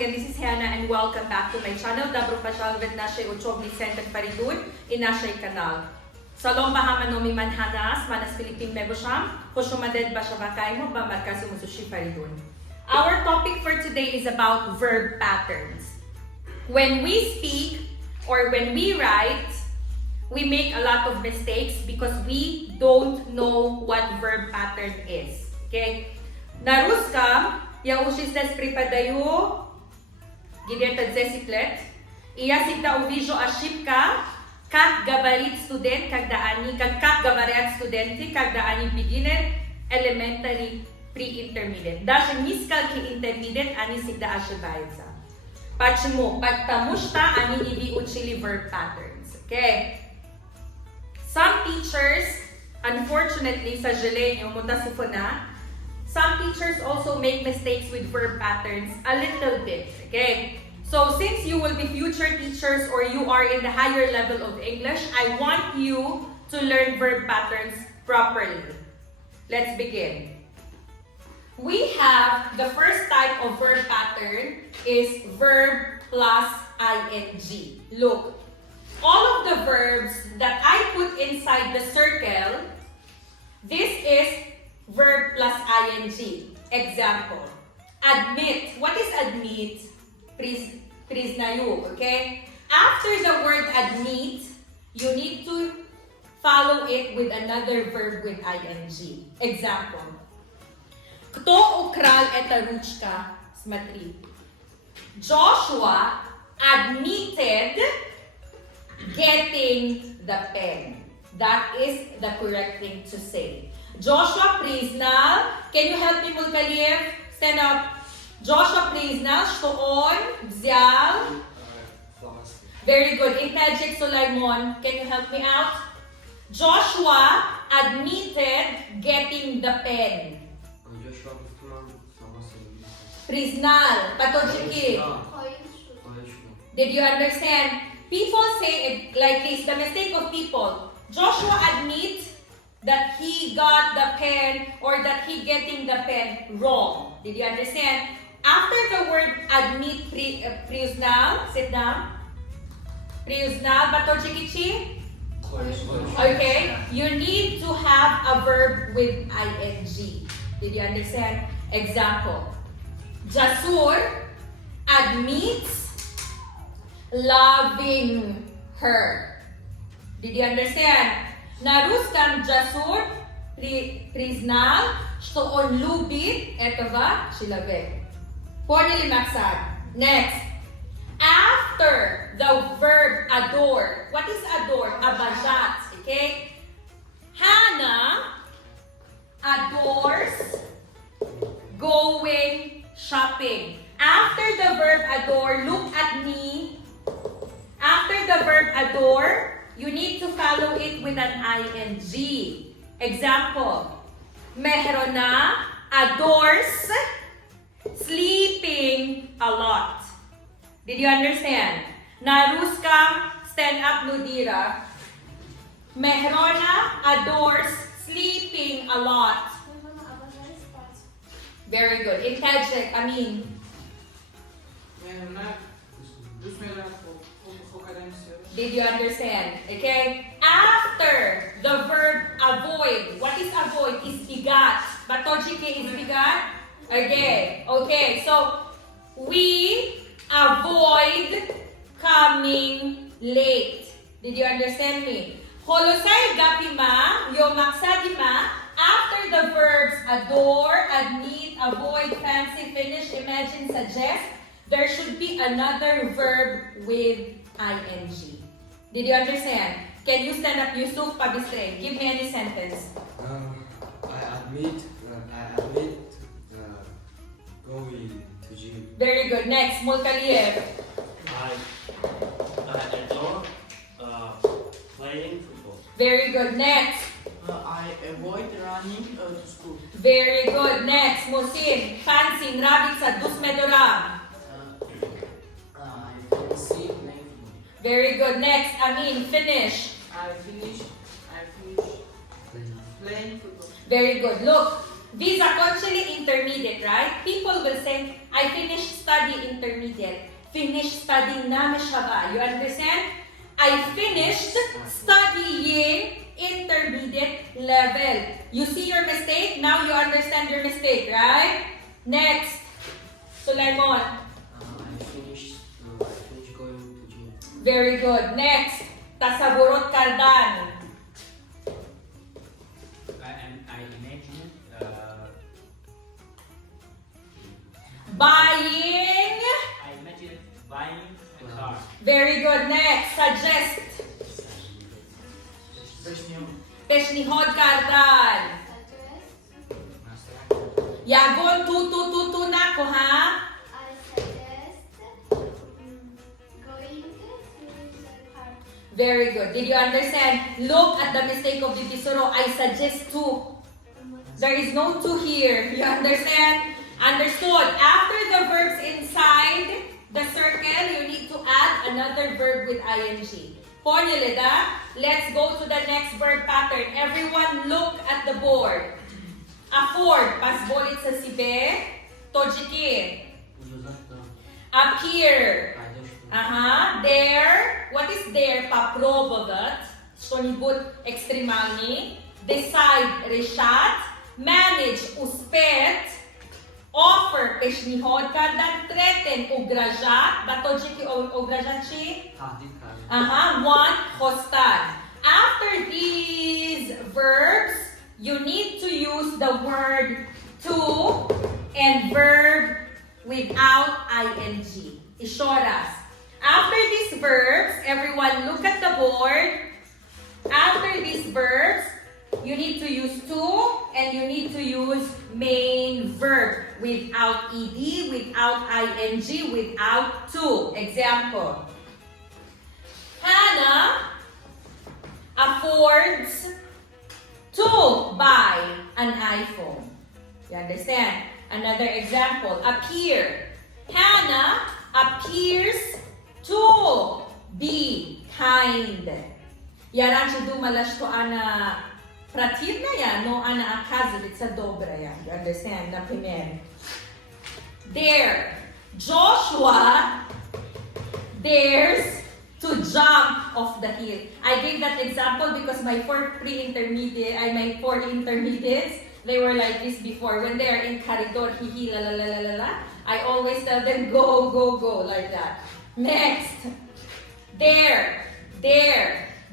again, this is Hannah and welcome back to my channel. Добро пожаловать в наш учебный центр Faridun и наш канал. Салом бахаманоми манханас, манас Philippine Mebosham, Hoshumaded Bashavakaimo, ba Marкази Musushi Faridun. Our topic for today is about verb patterns. When we speak or when we write, we make a lot of mistakes because we don't know what verb pattern is. Okay? На русском я учитель преподаю где-то 10 лет, и я всегда увижу ошибка, как говорит студент, как говорят студенты, когда они beginner, elementary, pre-intermediate. Даже несколько intermediate они всегда ошибаются. Почему? Потому что они не выучили verb patterns. Okay? Some teachers, unfortunately, сожалению, мутасифона, some teachers also make mistakes with verb patterns a little bit, okay? So since you will be future teachers or you are in the higher level of English, I want you to learn verb patterns properly. Let's begin. We have the first type of verb pattern is verb plus ing. Look, all of the verbs that I put inside the circle, this is verb plus ing. Example. Admit. What is admit? Priznayu. Okay? After the word admit, you need to follow it with another verb with ing. Example. Кто украл эта ручка? Смотри. Joshua admitted getting the pen. That is the correct thing to say. Joshua признал, can you help me, Mulkaliev? Stand up. Joshua признал, что он взял. Very good. Intajik Sulaimon, can you help me out? Joshua admitted getting the pen. Признал. Patojiki. Did you understand? People say it like this. The mistake of people. Joshua admits that he got the pen or that he getting the pen wrong. Did you understand? After the word admit, признал, sit down. Признал, Batojikichi? Okay, you need to have a verb with ing. Did you understand? Example. Jasur admits loving her. Did you understand? На русском Jasur признал, что он любит этого человека. Поняли, Максар? Next. After the verb adore. What is adore? Обожать. Okay? Hannah adores going shopping. After the verb adore, look at me. After the verb adore, you need to follow it with an ing. Example. Mehrona adores sleeping a lot. Did you understand? Na ruskam, stand up, Nudira. Mehrona adores sleeping a lot. Very good. In Tajik, Amin. Did you understand? Okay? After the verb avoid, what is avoid? Is bigat. Batojike is bigat? Okay. Okay. So, we avoid coming late. Did you understand me? Holosai gapima, yo maksadima, after the verbs adore, admit, avoid, fancy, finish, imagine, suggest, there should be another verb with ing. Did you understand? Can you stand up, Yusuf Pabisre? Give me any sentence. I admit going to gym. Very good. Next, Mulkaliev. I adore playing football. Very good. Next. I avoid running to school. Very good. Next, Musin. Fancy, nravится, dusmedoram. I fancy playing football. Very good. Next, Amin. Finish. I finish playing football. Very good. Look, these are actually intermediate, right? People will say, I finished studying study intermediate. Finish studying na meshaba. You understand? I finished studying intermediate level. You see your mistake? Now you understand your mistake, right? Next. Sulaimon. I finished going to gym. Very good. Next. Tasaburot Kardan. I imagine Buying. I imagine buying a car. Very good. Next. Suggest. Peshnihod Kardan. Yagon tutu na ko ha? I suggest going to the park. Very good. Did you understand? Look at the mistake of the Bisoro. I suggest to. There is no to here. You understand? Understood. After the verbs inside the circle, you need to add another verb with ing. Formula. Let's go to the next verb pattern. Everyone look at the board. Afford. Pasbolit sa sibe. Tojiki. Appear. There. What is there? Paprobavat. Sonibut extremalni. Decide. Reshat. Manage. Uspet. Offer. Peshnihod. Kardan. Threaten. Ugrajat. Batojiki ugrajat shi? Want. Hostan. After these verbs, you need to use the word to and verb without ing. Ishoras. After these verbs, everyone look at the board. After these verbs, you need to use to and you need to use main verb without ed, without ing, without to. Example. Hannah affords to buy an iPhone. You understand? Another example. Appear. Hannah appears to be kind. Yaran siya dumalas to ana prativna ya, no ana akazavit sa dobra ya. You understand? Na primer. There. Joshua dares to jump off the hill. I gave that example because my four intermediates, they were like this before. When they are in corridor, hihi la la la la la la, I always tell them go, go, go, like that. Next. There.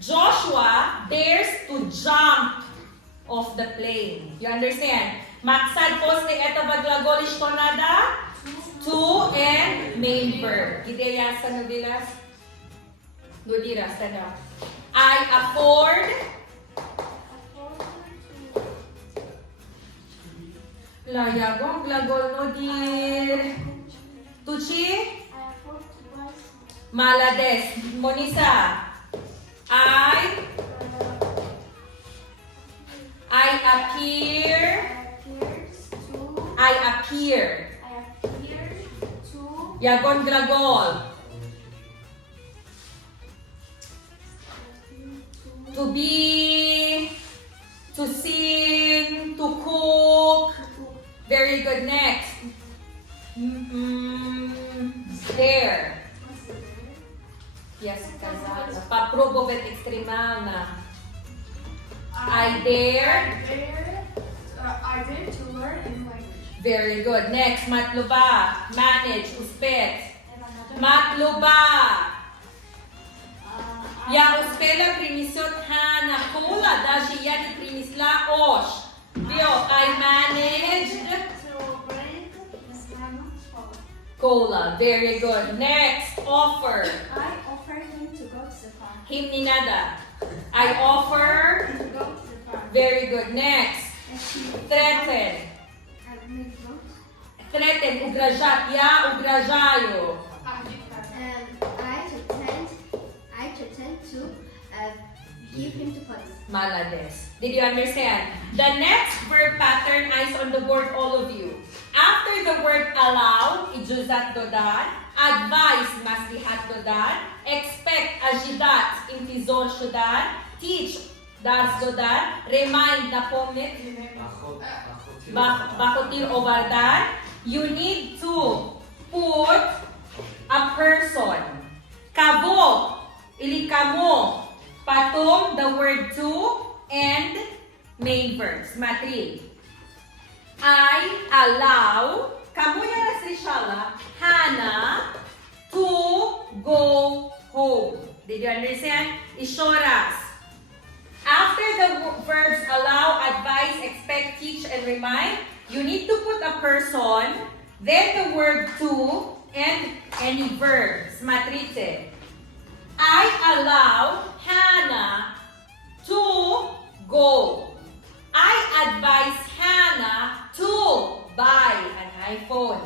Joshua dares to jump off the plane. You understand? Maksad poste eto baglagolish to nada? To and main verb. Gideya sa nubilas? Nudira, stand up. I afford. Layagong glagol nodir. Tuchi? I afford to buy some. Malades. Monisa. I appear. I appear to. Yagon glagol. To be, to sing, to cook. Very good. Next. There. Yes, kazala. Paprobovet extremalna. I dare. I dare to learn a new language. Very good. Next. Matluba. Manage. Uspet. Matluba. Ya uspela primisot Hannah Cola dashi yani primisla osh. Bio, I managed To bring Miss Hannah cola. Very good. Next, offer. I offer him to go to the park. Him ni nada. I offer. To go to the park. Very good. Next, threaten. Threaten. Ugrajat. Ya ugrajayo. I pretend to give him to police. Malades. Did you understand? The next verb pattern is on the board, all of you. After the word allow, ijuzat dodan. Advise, maslihat dodan. Expect, ajidat, intizor shudan. Teach, dars dodan. Remind, napomit, bakotir ovardan. You need to put a person. Kabo, ili kamo. Patom, the word to, and main verbs. Matri. I allow, kamo yaras rishala, Hannah to go home. Did you understand? Ishoras. After the verbs allow, advise, expect, teach, and remind, you need to put a person, then the word to, and any verbs. Matrice. I allow Hannah to go. I advise Hannah to buy an iPhone.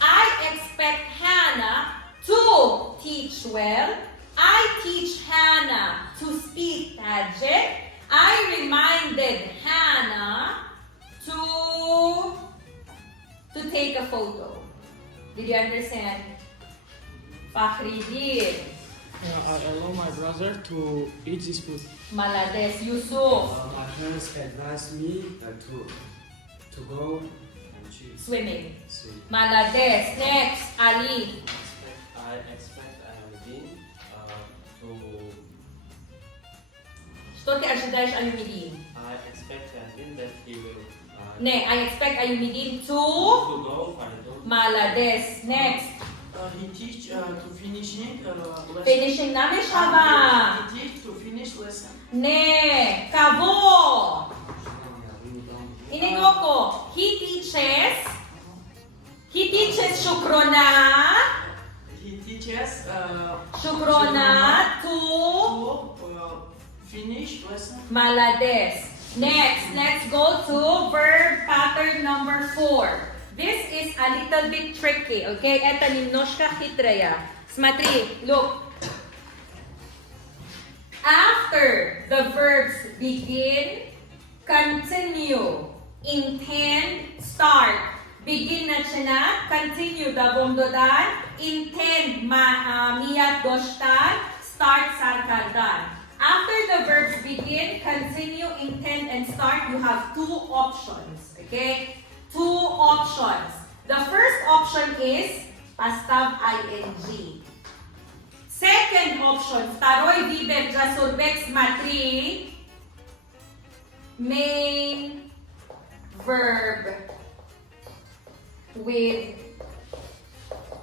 I expect Hannah to teach well. I teach Hannah to speak Tajik. I reminded Hannah to take a photo. Did you understand? Faridun. I allow my brother to eat this food. Malades. Yusuf. My parents advised me to go and Swimming. swim. Malades. Next. Ali. I expect Alvin to. Что ты ожидаешь Алюмидин? I expect Alvin that he will. Ne, I expect Alumidin to To go Faridun. Malades. Next. He teach to finishing lesson. Finishing namin Shaba. He teach to finish lesson. Ne, Kavo. Inegoko. He teaches Shukrona. He teaches Shukrona to to finish lesson. Malades. Next, let's go to verb pattern number 4. This is a little bit tricky, okay? Это немножко хитрая. Смотри, look. After the verbs begin, continue, intend, start. Begin na siya na, continue dabong dodan, intend miyat doshtan, start sarkardan. After the verbs begin, continue, intend, and start, you have two options, okay? Two options. The first option is pastav ing. Second option, taroy viber jasurbex matri, main verb with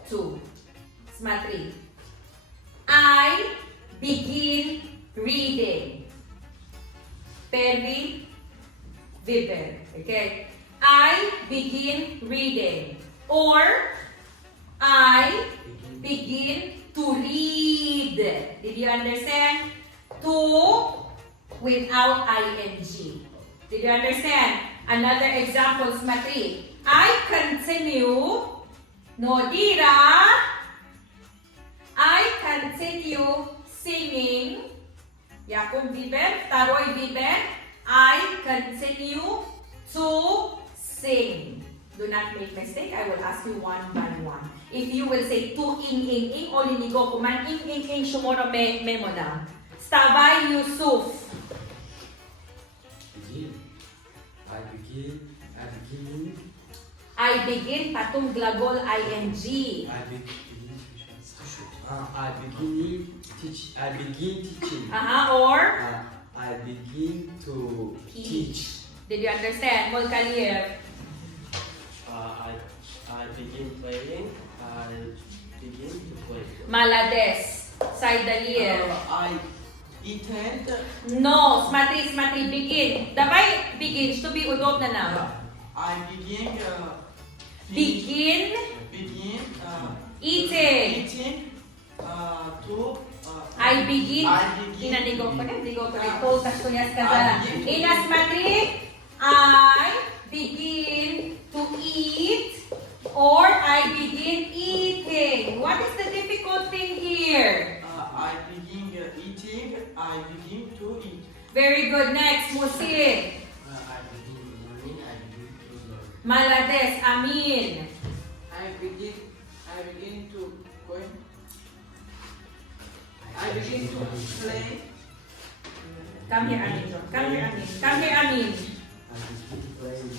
to. Matri. I begin reading. Pervi viber. Okay? I begin reading. Or I begin to read. Did you understand? To without ing. Did you understand? Another example, Matri. I continue. Nodira. I continue singing. Yakum viber, taroy viber. I continue to sing. Do not make mistake. I will ask you one by one. If you will say to ing, o linigo kuman ing, shumoro memo na. Stavay Yusuf. I begin patung glagol ing. I begin teaching. Or I begin to teach. Did you understand? Molkalier. I begin playing. I begin to play. Malades. Saidalier. I intend. No, smatri, begin. Dabei begin, to be udog na nam. I begin. Begin eating. Eating. To. I begin. begin. Digo ko ito. Kasunyas kasara. Inas matri. I begin to eat. Or I begin eating. What is the difficult thing here? I begin eating. I begin to eat. Very good. Next, Musid. I begin learning. I begin to learn. Malades. Amin. I begin to go. I begin to play. Come here, Amin. Come here, Amin. Come here, Amin. I begin playing.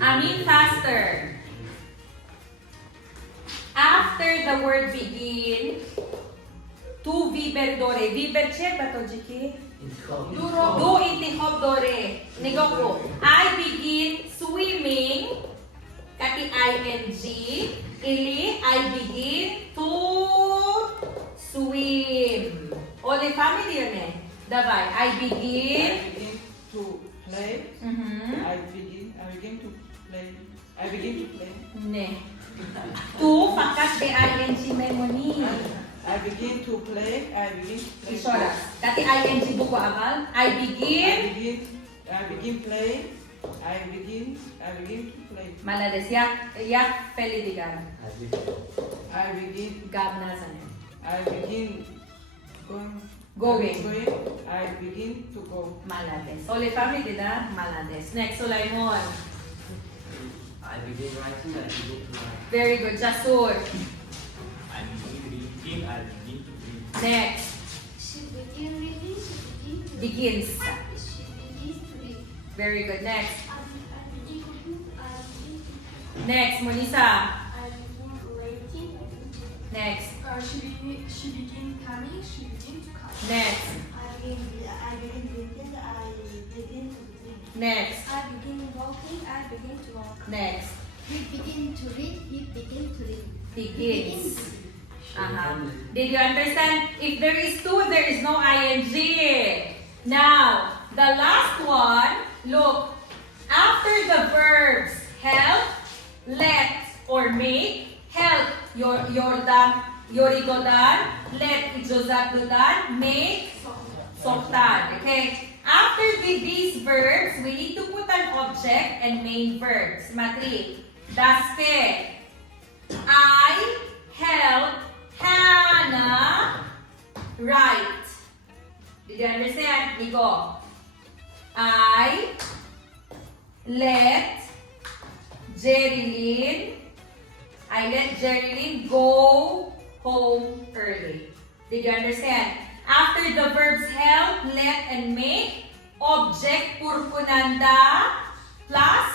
Amin, faster. after the word begin, tu viber dore. Viber che ba to, Jiki? Do intihop dore. Nigoko. I begin swimming. Kati ing. Ili, I begin to swim. Ole family yun eh. Davai, I begin. I begin to play. I begin to play. I begin to play. Ne. Tu, pakat be ing memoni. I begin to play. I begin to play. Isora. Kati ing buko amal. I begin. I begin play. I begin to play. Malades. Yak pelidigan. I begin. Gab na sana. I begin Going. I begin to go. Malades. Ole family dida. Malades. Next, Sulaimon. I begin writing, I begin to write. Very good. Jasur. I begin reading, I begin to read. Next. She begin reading. Begins. She begins to read. Very good. Next. I begin cooking. I begin to Next, Monisa. I begin waiting. Next. She begin coming. She begin to come. Next. I begin reading. I begin to read. Next. I begin walking. I begin to walk. Next. We begin to read. He begin to read. Begins. Did you understand? If there is two, there is no ing. Now, the last one, look. After the verbs help, let, or make, help, yoridodan, let, ijozatudan, make, soktan. Okay? After these verbs, we need to put an object and main verbs. Matri. Daske. I help Hannah write. Did you understand? Nico. I let Jerilyn go home early. Did you understand? After the verbs help, let, and make, object purpunanda plus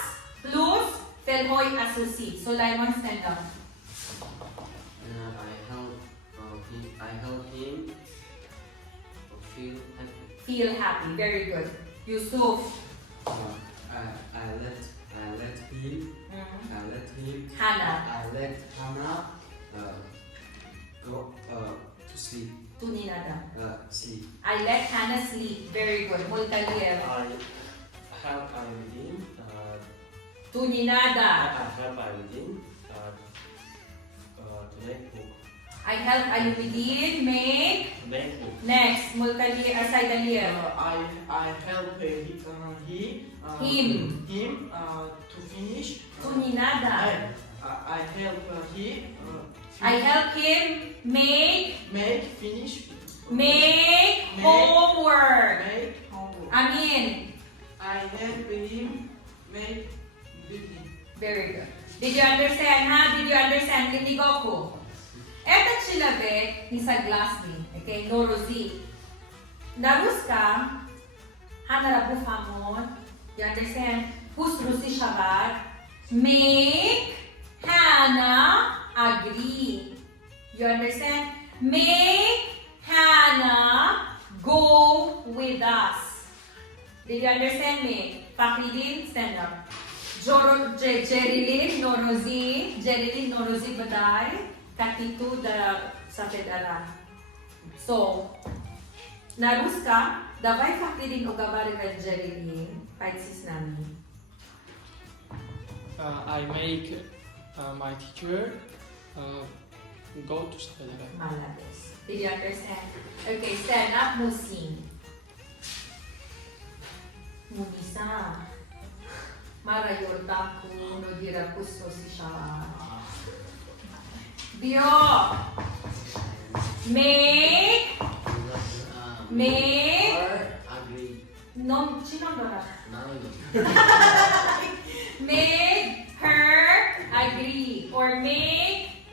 felhoy asusi. So Limon, stand up. I help him feel happy. Feel happy. Very good. Yusuf. I let him Hannah. I let Hannah go to sleep. Tuninada. Sleep. I let Hannah sleep. Very good. Multalier. I help Irene. Tuninada. I help Irene to make book. I help Ayubidin make. Make book. Next. Multalier. Asaidalier. I help him to finish. Tuninada. I help I help him make finish homework. make homework. Amin. I help him make baking. Very good. Did you understand, ha? Did you understand? Linigoku. Eto chilabe ni sa glass ni. Okay, no rosi. Naruska, hanarabu famon. You understand? Who's rosi shabat? Make Hannah agree. You understand? Make Hannah go with us. Did you understand me? Faridun, stand up. Jerilyn Norozi Baday, Katitu da Sapedara. So, Naruska, davai Faridun Ogabari ka Jerilyn, Paisis nami. I make my teacher go to school. Malades. Did you understand? Okay, stand up, Musin. Munisa. Marayor taku no dira puso si siya. Bio. Make. Agree. No, chinondora. No. Make her agree or make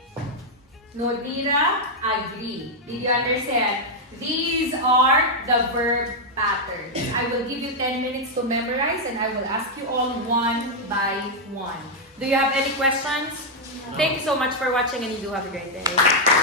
Nodira agree. Did you understand? These are the verb patterns. I will give you 10 minutes to memorize and I will ask you all one by one. Do you have any questions? Thank you so much for watching and you do have a great day.